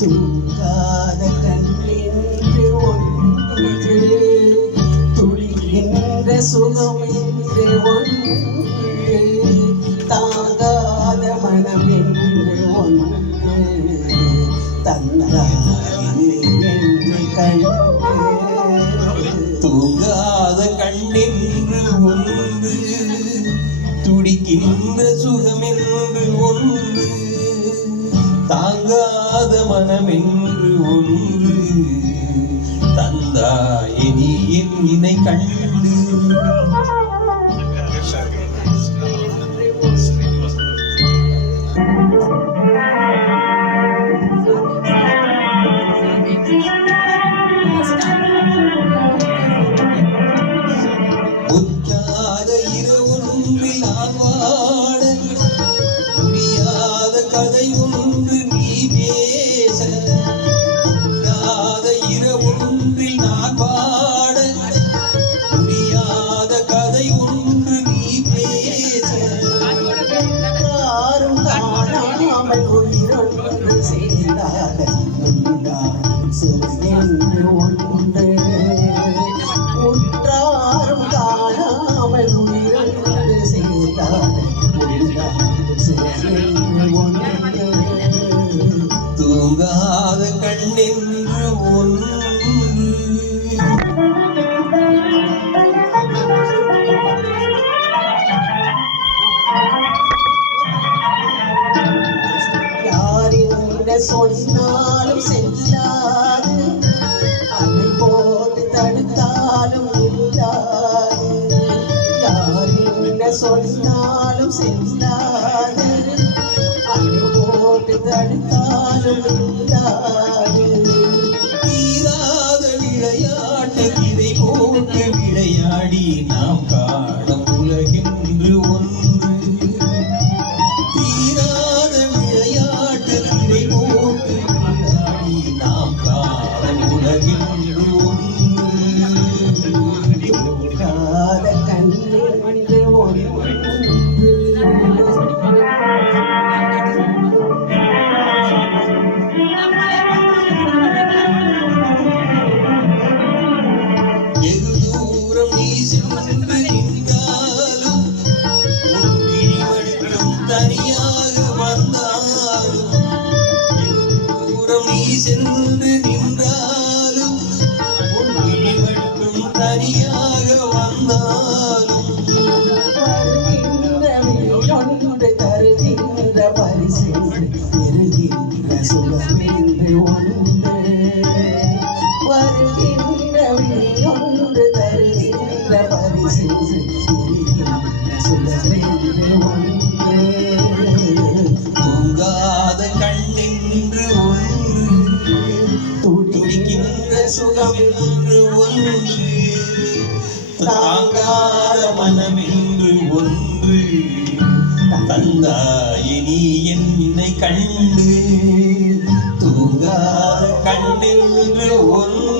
தூங்காத கண்ணென்று ஒன்று துளிக்கின்ற சுகம் என்று ஒன்று தாங்காத மனம் என்று ஒன்று தந்தாய் என்னை கண்டு தூங்காத கண்ணென்று ஒன்று துடிக்கின்ற சுகமென்று ஒன்று தாங்காத மனமென்று ஒன்று தந்தாய் நீ என்னை கண்டு புத்தாத இரவொன்றில் நான் வாட முடியாத கதை ஒன்று நீ பேச புத்தாத இரவொன்றில் நான் வாட முடியாத கதை ஒன்று நீ பேச யாரும் காணாமல் உயிரொன்று சேர்ந்தாத என்று ஒன்று உற்றாரும் காணாமல் உயிரொன்று சேர்ந்தாத ஒன்று தூங்காத கண்ணென்று ஒன்று யாரின் சொன்னாலும் செல்லாது அணை போட்டு தடுத்தாலும் இல்லாது யாரின் சொன்னாலும் செல்லாது அணை போட்டு தடுத்தாலும் இல்லாது தீராத விளையாட்டு இதை போட்டு விளையாடி நாம் காணும் உலகென்று ஒன்று தீராத விளையாட்டு இதை போட்டு விளையாடி நாம் காணும் உலகென்று ஒன்று காத கண்ணென்று ஒன்று வெகு தூரம் நீ சென்று நின்றாலும் உன் விழிவட்டும் தனியாக வந்தாலும் வெகு தூரம் நீ சென்று நின்றாலும் உன் விழிவட்டும் தனியாக வந்தாலும் ஒன்று தருகின்ற பரிசு பெறுகின்ற சுகமென்று ஒன்று வருகின்ற ஒன்று தருகின்ற பரிசு பெறுகின்ற சுகமென்று ஒன்று தூங்காத கண்ணென்று ஒன்று துடிக்கின்ற சுகமென்று ஒன்று தாங்காத மனமென்று ஒன்று தந்தாய் நீ என்னை கண்டு தூங்காத கண்ணென்று ஒன்று